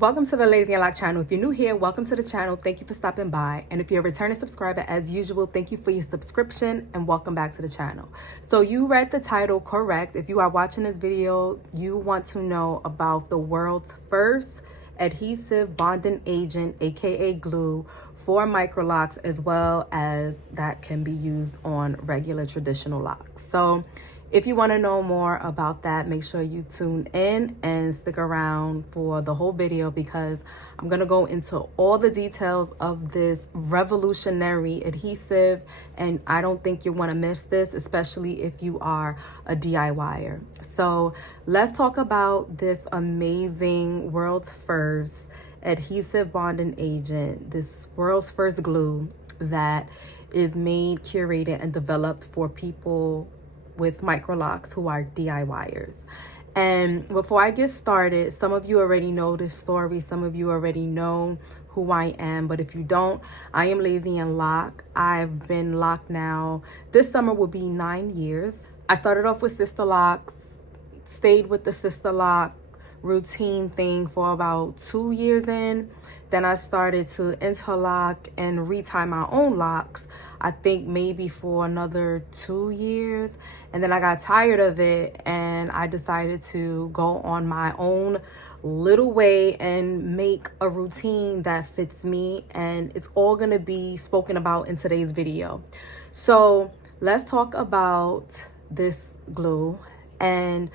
Welcome to the Lazy and Lock channel. If you're new here, welcome to the channel. Thank you for stopping by. And if you're a returning subscriber, as usual, thank you for your subscription and welcome back to the channel. So you read the title correct. If you are watching this video, you want to know about the world's first adhesive bonding agent, aka glue, for MICROLOCS, as well as that can be used on regular traditional locks. So if you want to know more about that, make sure you tune in and stick around for the whole video, because I'm going to go into all the details of this revolutionary adhesive, and I don't think you want to miss this, especially if you are a DIYer. So let's talk about this amazing world's first adhesive bonding agent, this world's first glue that is made, curated, and developed for people with MICROLOCS who are DIYers. And before I get started, some of you already know this story, some of you already know who I am, but if you don't, I am Lazy and Lock. I've been locked now. This summer will be 9 years. I started off with sister locks, stayed with the sister lock routine thing for about 2 years in. Then I started to interlock and retie my own locks, I think maybe for another 2 years. And then I got tired of it and I decided to go on my own little way and make a routine that fits me. And it's all gonna be spoken about in today's video. So let's talk about this glue. And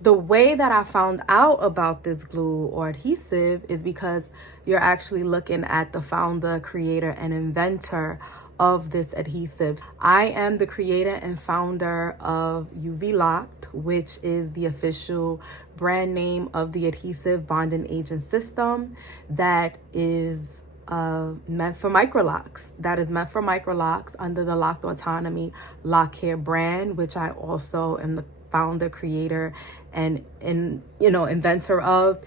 the way that I found out about this glue or adhesive is because you're actually looking at the founder, creator, and inventor of this adhesive. I am the creator and founder of UVLAHKD, which is the official brand name of the adhesive bonding agent system that is meant for MICROLOCS. That is meant for MICROLOCS under the Loc'D Autonomy Loc'D brand, which I also am the founder, creator, and inventor of.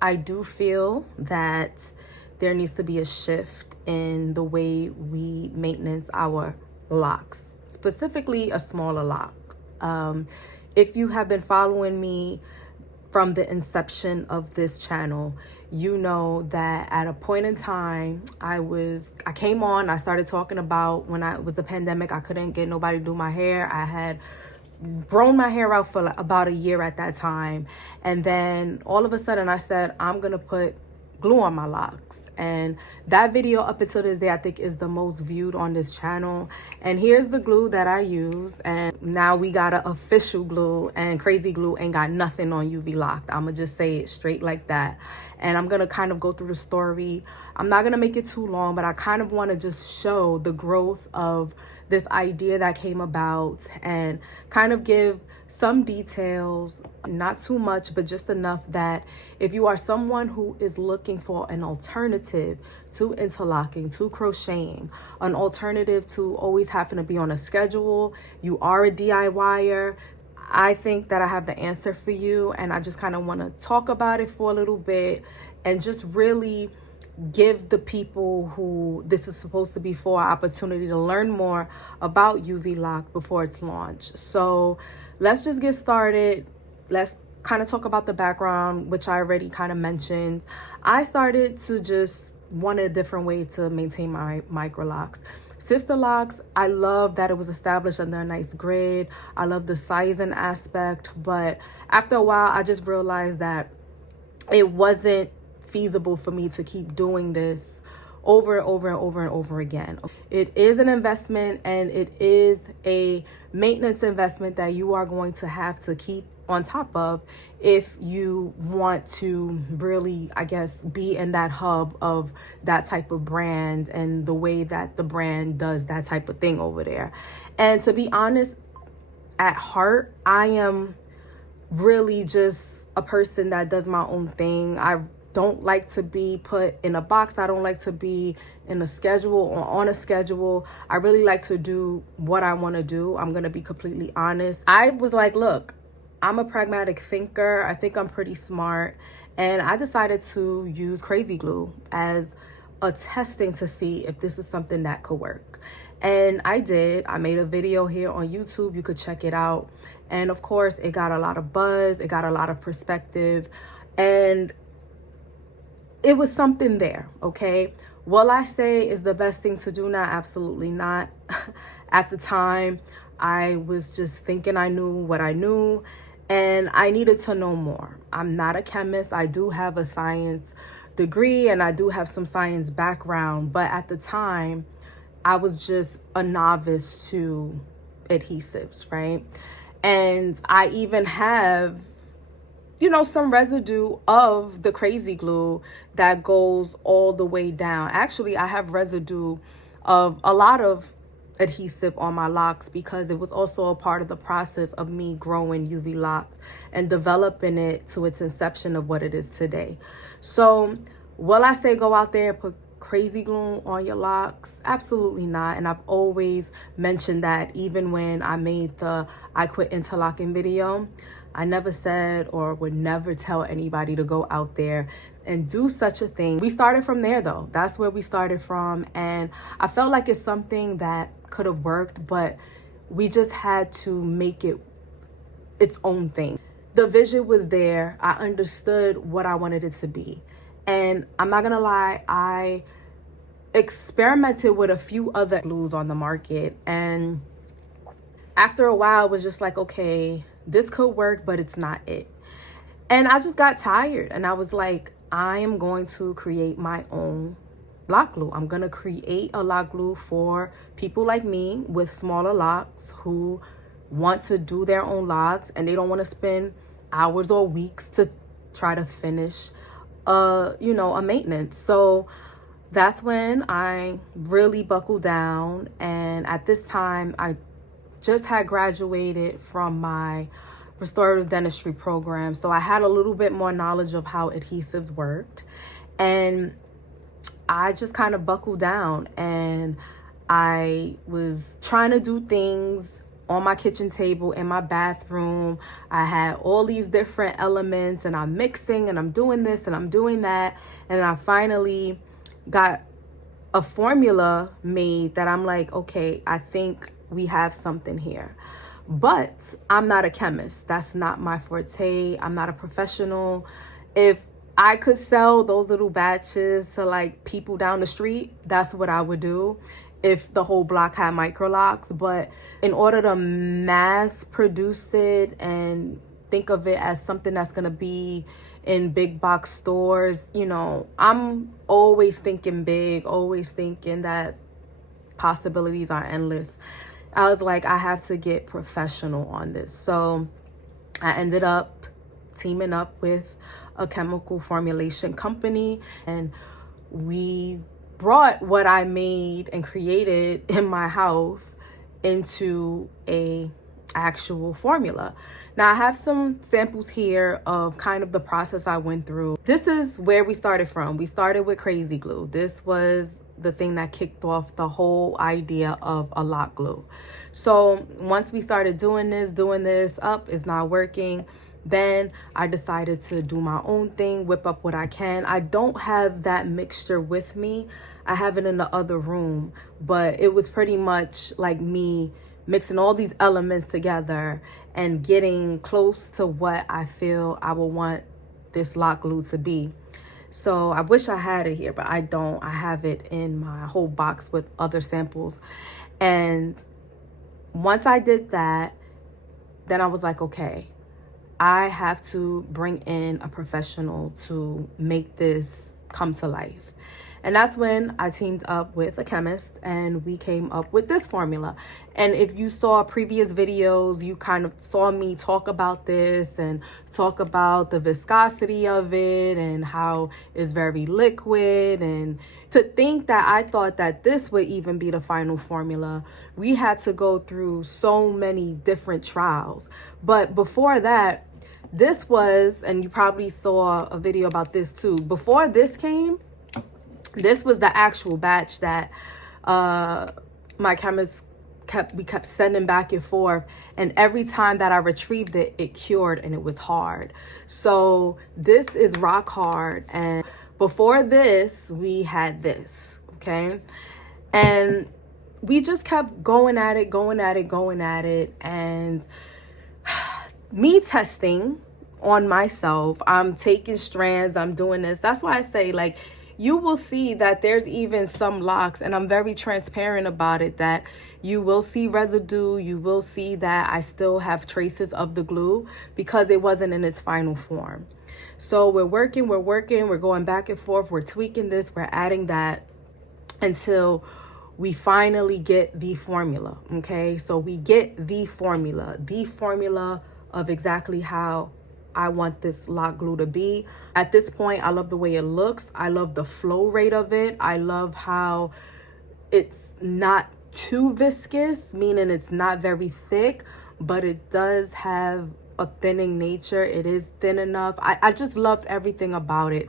I do feel that there needs to be a shift in the way we maintenance our locks, specifically a smaller lock. If you have been following me from the inception of this channel, you know that at a point in time, I came on, I started talking about when I was the pandemic, I couldn't get nobody to do my hair. I had grown my hair out for about a year at that time. And then all of a sudden I said, I'm going to put glue on my locks. And that video up until this day, I think, is the most viewed on this channel. And here's the glue that I use. And now we got an official glue, and Krazy glue ain't got nothing on UVLAHKD. I'm going to just say it straight like that. And I'm going to kind of go through the story. I'm not going to make it too long, but I kind of want to just show the growth of this idea that came about and kind of give some details, not too much, but just enough that if you are someone who is looking for an alternative to interlocking, to crocheting, an alternative to always having to be on a schedule, you are a DIYer, I think that I have the answer for you. And I just kind of want to talk about it for a little bit and just really give the people who this is supposed to be for an opportunity to learn more about UVLAHKD before its launch. So let's just get started. Let's kind of talk about the background, which I already kind of mentioned. I started to just want a different way to maintain my MICROLOCS. Sister locks, I love that it was established under a nice grid. I love the sizing aspect, but after a while, I just realized that it wasn't feasible for me to keep doing this over and over and over and over again. It is an investment, and it is a maintenance investment that you are going to have to keep on top of if you want to really, I guess, be in that hub of that type of brand and the way that the brand does that type of thing over there. And to be honest, at heart, I am really just a person that does my own thing. I don't like to be put in a box. I don't like to be in a schedule or on a schedule. I really like to do what I want to do. I'm going to be completely honest. I was like, look, I'm a pragmatic thinker. I think I'm pretty smart. And I decided to use Krazy glue as a testing to see if this is something that could work. And I did. I made a video here on YouTube. You could check it out. And of course, it got a lot of buzz. It got a lot of perspective. And it was something there, okay? Will I say is the best thing to do now? Absolutely not. At the time, I was just thinking I knew what I knew, and I needed to know more. I'm not a chemist. I do have a science degree and I do have some science background, but at the time, I was just a novice to adhesives, right? And I even have, you know, some residue of the Krazy glue that goes all the way down. Actually, I have residue of a lot of adhesive on my locks because it was also a part of the process of me growing UVLAHKD and developing it to its inception of what it is today. So will I say go out there and put Krazy glue on your locks? Absolutely not. And I've always mentioned that even when I made the I Quit Interlocking video, I never said or would never tell anybody to go out there and do such a thing. We started from there though. That's where we started from. And I felt like it's something that could have worked, but we just had to make it its own thing. The vision was there. I understood what I wanted it to be. And I'm not gonna lie, I experimented with a few other glues on the market. And after a while, it was just like, okay, this could work, but it's not it. And I just got tired and I was like, I am going to create my own lock glue. I'm going to create a lock glue for people like me with smaller locks who want to do their own locks and they don't want to spend hours or weeks to try to finish a maintenance. So that's when I really buckled down. And at this time, I just had graduated from my restorative dentistry program. So I had a little bit more knowledge of how adhesives worked. And I just kind of buckled down and I was trying to do things on my kitchen table in my bathroom. I had all these different elements and I'm mixing and I'm doing this and I'm doing that. And I finally got a formula made that I'm like, okay, I think we have something here. But I'm not a chemist. That's not my forte. I'm not a professional. If I could sell those little batches to like people down the street, that's what I would do if the whole block had MICROLOCS. But in order to mass produce it and think of it as something that's going to be in big box stores, you know, I'm always thinking big, always thinking that possibilities are endless. I was like, I have to get professional on this. So I ended up teaming up with a chemical formulation company, and we brought what I made and created in my house into a actual formula. Now I have some samples here of kind of the process I went through. This is where we started from. We started with Krazy glue. This was the thing that kicked off the whole idea of a lock glue. So once we started doing this up, it's not working. Then I decided to do my own thing, whip up what I can. I don't have that mixture with me. I have it in the other room, but it was pretty much like me mixing all these elements together and getting close to what I feel I will want this lock glue to be. So I wish I had it here, but I don't. I have it in my whole box with other samples. And once I did that, then I was like, okay, I have to bring in a professional to make this come to life. And that's when I teamed up with a chemist and we came up with this formula. And if you saw previous videos, you kind of saw me talk about this and talk about the viscosity of it and how it's very liquid. And to think that I thought that this would even be the final formula, we had to go through so many different trials. But before that, this was, and you probably saw a video about this too, before this came, this was the actual batch that my chemist kept sending back and forth. And every time that I retrieved it, it cured and it was hard. So this is rock hard. And before this, we had this, okay? And we just kept going at it. And me testing on myself. I'm taking strands, I'm doing this. That's why I say, like, you will see that there's even some locks, and I'm very transparent about it, that you will see residue. You will see that I still have traces of the glue because it wasn't in its final form. So we're working, we're going back and forth, we're tweaking this, we're adding that until we finally get the formula. Okay, so we get the formula of exactly how I want this lock glue to be. At this point, I love the way it looks. I love the flow rate of it. I love how it's not too viscous, meaning it's not very thick, but it does have a thinning nature. It is thin enough. I just loved everything about it.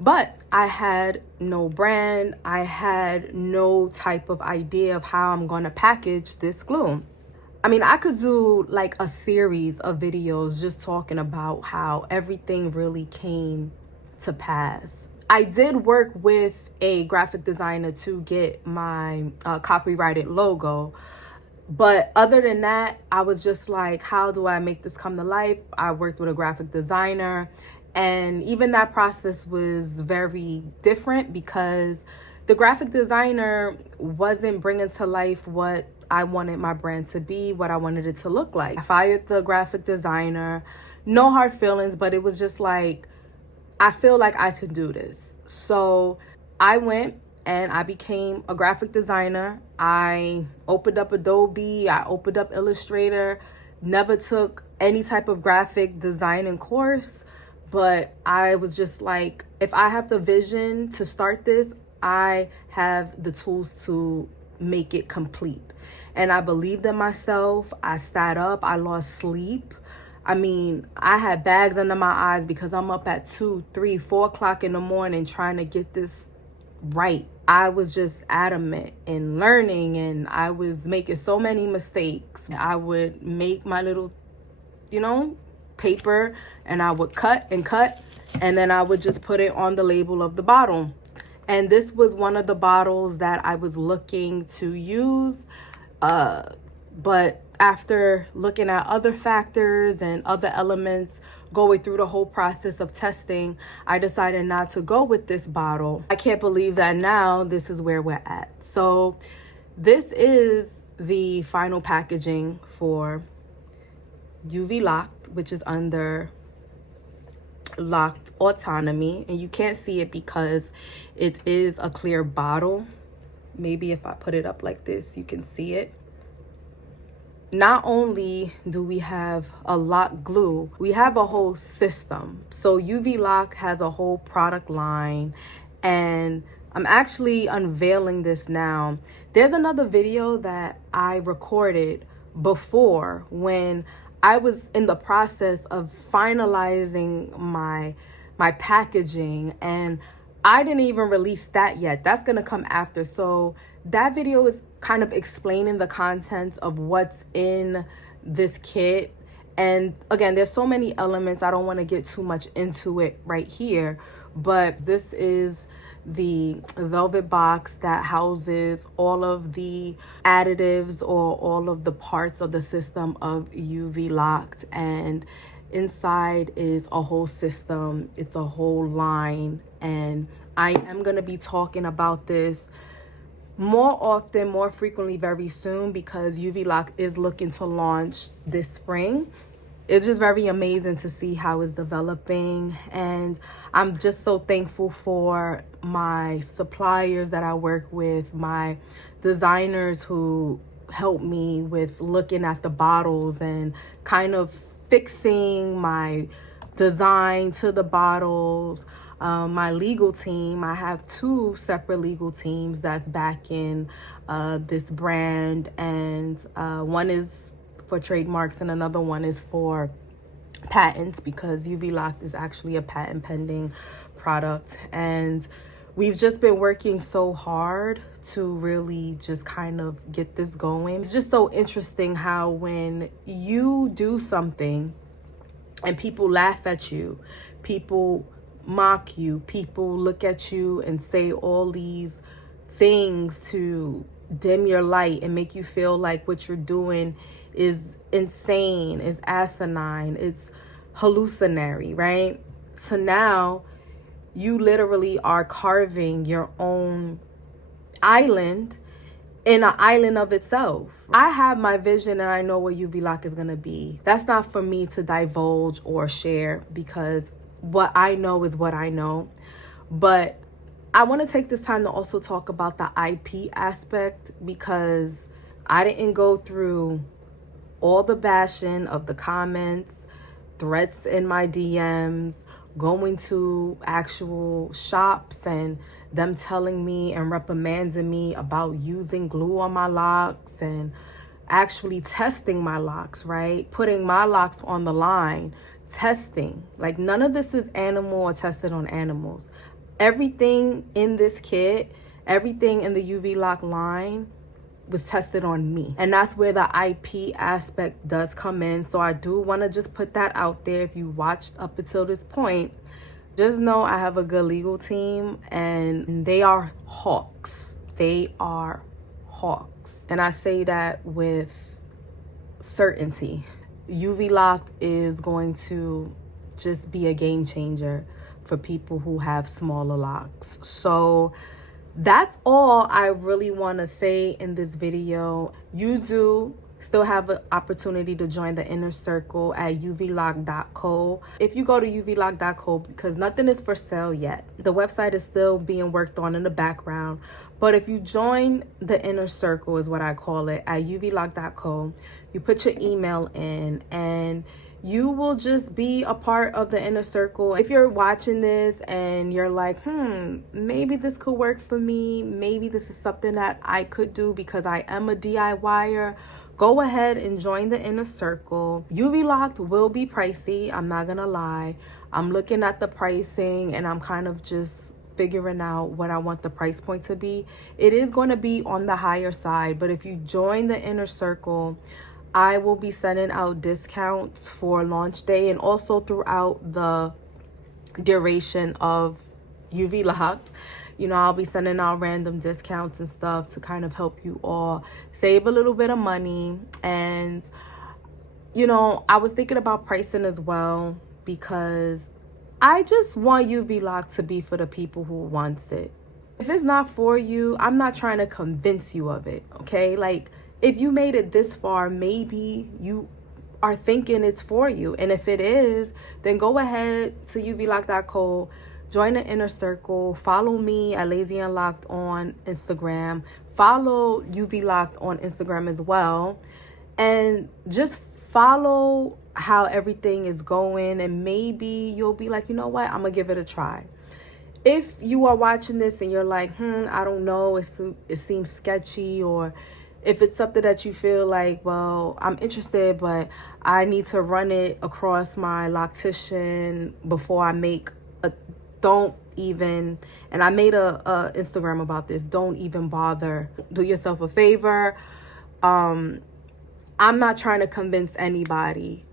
But I had no brand. I had no type of idea of how I'm going to package this glue. I mean, I could do like a series of videos just talking about how everything really came to pass. I did work with a graphic designer to get my copyrighted logo. But other than that, I was just like, how do I make this come to life? I worked with a graphic designer, and even that process was very different because the graphic designer wasn't bringing to life what I wanted my brand to be, what I wanted it to look like. I fired the graphic designer, no hard feelings, but it was just like, I feel like I could do this. So I went and I became a graphic designer. I opened up Adobe, I opened up Illustrator, never took any type of graphic designing course, but I was just like, if I have the vision to start this, I have the tools to make it complete. And I believed in myself. I sat up, I lost sleep. I mean, I had bags under my eyes because I'm up at 2, 3, 4 o'clock in the morning trying to get this right. I was just adamant in learning, and I was making so many mistakes. I would make my little, paper, and I would cut, and then I would just put it on the label of the bottle. And this was one of the bottles that I was looking to use. But after looking at other factors and other elements, going through the whole process of testing, I decided not to go with this bottle. I can't believe that now this is where we're at. So this is the final packaging for UVLAHKD, which is under Loc'D Autonomy. And you can't see it because it is a clear bottle. Maybe if I put it up like this, you can see it. Not only do we have a lock glue, we have a whole system. So UVLAHKD has a whole product line, and I'm actually unveiling this now. There's another video that I recorded before when I was in the process of finalizing my packaging, and I didn't even release that yet. That's gonna come after. So that video is kind of explaining the contents of what's in this kit. And again, there's so many elements. I don't want to get too much into it right here, but this is the velvet box that houses all of the additives or all of the parts of the system of UVLAHKD. And inside is a whole system. It's a whole line. And I am going to be talking about this more often, more frequently, very soon, because UVLAHKD is looking to launch this spring. It's just very amazing to see how it's developing, and I'm just so thankful for my suppliers that I work with, my designers who help me with looking at the bottles and kind of fixing my design to the bottles. My legal team, I have 2 separate legal teams that's backing this brand, and one is for trademarks and another one is for patents, because UVLAHKD is actually a patent pending product. And we've just been working so hard to really just kind of get this going. It's just so interesting how when you do something and people laugh at you, people mock you, people look at you and say all these things to dim your light and make you feel like what you're doing is insane, is asinine, it's hallucinatory, right? So now you literally are carving your own island in an island of itself. I have my vision and I know where UVLAHKD is going to be. That's not for me to divulge or share, because what I know is what I know. But I want to take this time to also talk about the IP aspect, because I didn't go through all the bashing of the comments, threats in my DMs, going to actual shops and them telling me and reprimanding me about using glue on my locks and actually testing my locks, right? Putting my locks on the line, testing. Like, none of this is animal or tested on animals. Everything in this kit, everything in the UVLAHKD line was tested on me. And that's where the IP aspect does come in. So I do want to just put that out there. If you watched up until this point, just know I have a good legal team and they are hawks. They are hawks. And I say that with certainty. UVLAHKD is going to just be a game changer for people who have smaller locks. So that's all I really want to say in this video. You do still have an opportunity to join the inner circle at UVLAHKD.co. If you go to UVLAHKD.co, because nothing is for sale yet, the website is still being worked on in the background. But if you join the inner circle, is what I call it, at UVLAHKD.co, you put your email in and you will just be a part of the inner circle. If you're watching this and you're like, maybe this could work for me, maybe this is something that I could do because I am a DIYer, go ahead and join the inner circle. UVLAHKD will be pricey, I'm not gonna lie. I'm looking at the pricing and I'm kind of just figuring out what I want the price point to be. It is going to be on the higher side, but if you join the inner circle, I will be sending out discounts for launch day and also throughout the duration of UVLAHKD. You know, I'll be sending out random discounts and stuff to kind of help you all save a little bit of money. And, you know, I was thinking about pricing as well, because I just want UVLAHKD to be for the people who wants it. If it's not for you, I'm not trying to convince you of it, okay? Like, if you made it this far, maybe you are thinking it's for you. And if it is, then go ahead to UVLAHKD.co, join the inner circle, follow me at Lazy Unlocked on Instagram, follow UVLAHKD on Instagram as well, and just follow how everything is going, and maybe you'll be like, you know what, I'm gonna give it a try. If you are watching this and you're like, I don't know, it seems sketchy, or if it's something that you feel like, well, I'm interested, but I need to run it across my loctician before I make a, don't even, and I made a Instagram about this, don't even bother. Do yourself a favor. I'm not trying to convince anybody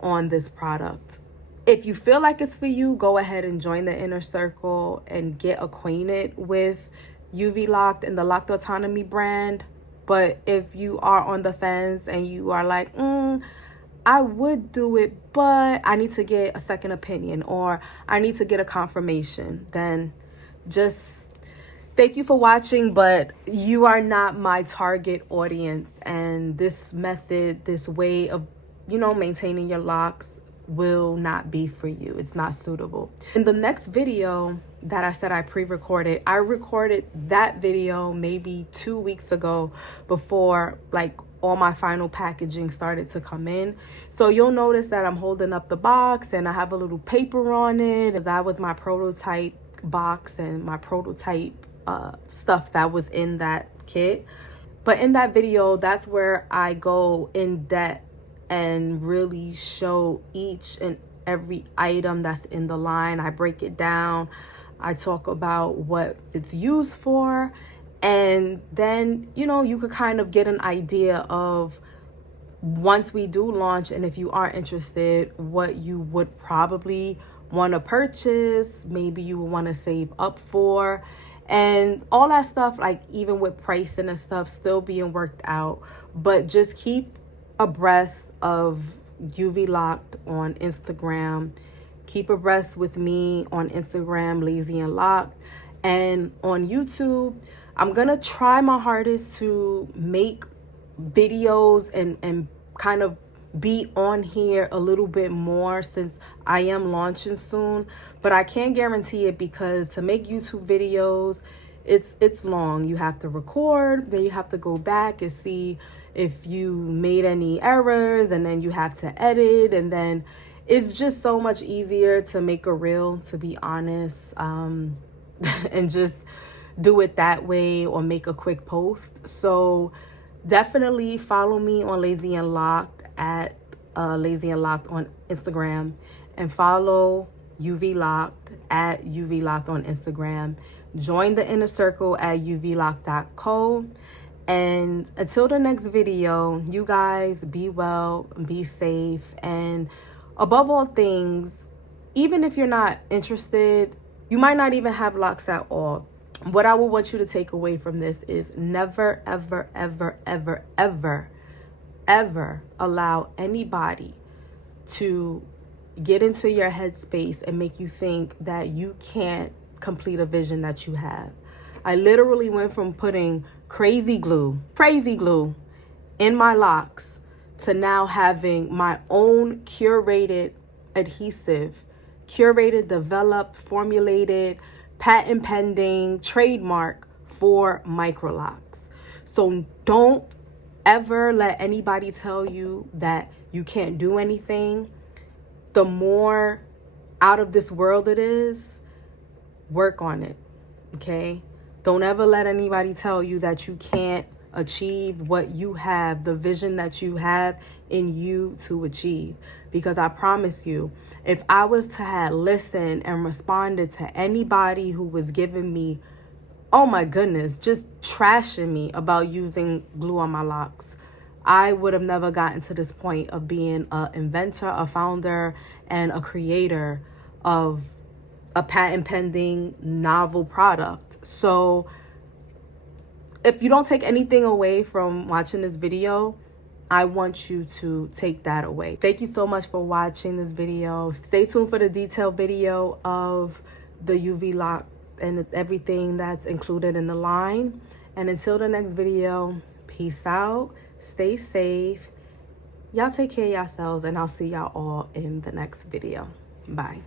on this product. If you feel like it's for you, go ahead and join the inner circle and get acquainted with UVLAHKD and the Loc'D Autonomy brand. But if you are on the fence and you are like, I would do it, but I need to get a second opinion or I need to get a confirmation, then just thank you for watching, but you are not my target audience. And this method, this way of, you know, maintaining your locks will not be for you. It's not suitable. In the next video that I said I pre-recorded, I recorded that video maybe 2 weeks ago before like all my final packaging started to come in. So you'll notice that I'm holding up the box and I have a little paper on it, as that was my prototype box and my prototype stuff that was in that kit. But in that video, that's where I go in depth and really show each and every item that's in the line. I break it down. I talk about what it's used for. And then, you know, you could kind of get an idea of, once we do launch, and if you are interested, what you would probably want to purchase, maybe you would want to save up for, and all that stuff, like even with pricing and stuff still being worked out. But just keep abreast of UVLAHKD on Instagram. Keep abreast with me on Instagram, Lazy and Locked. And on YouTube, I'm gonna try my hardest to make videos and kind of be on here a little bit more, since I am launching soon. But I can't guarantee it, because to make YouTube videos, it's long. You have to record, then you have to go back and see if you made any errors, and then you have to edit, and then it's just so much easier to make a reel, to be honest, and just do it that way, or make a quick post. So definitely follow me on Lazy and Locked at Lazy and Locked on Instagram, and follow UVLAHKD at UVLAHKD on Instagram. Join the inner circle at uvlock.co. And until the next video, you guys be well, be safe, and above all things, even if you're not interested, you might not even have locks at all. What I would want you to take away from this is never, ever, ever, ever, ever, ever allow anybody to get into your headspace and make you think that you can't complete a vision that you have. I literally went from putting crazy glue in my locks to now having my own curated adhesive, developed, formulated, patent pending trademark for MICROLOCS. So don't ever let anybody tell you that you can't do anything. The more out of this world it is, work on it, okay? Don't ever let anybody tell you that you can't achieve what you have, the vision that you have in you to achieve. Because I promise you, if I was to have listened and responded to anybody who was giving me, oh my goodness, just trashing me about using glue on my locks, I would have never gotten to this point of being an inventor, a founder, and a creator of a patent pending novel product. So if you don't take anything away from watching this video, I want you to take that away. Thank you so much for watching this video. Stay tuned for the detailed video of the UVLAHKD and everything that's included in the line. And until the next video, peace out, stay safe. Y'all take care of yourselves, and I'll see y'all all in the next video. Bye.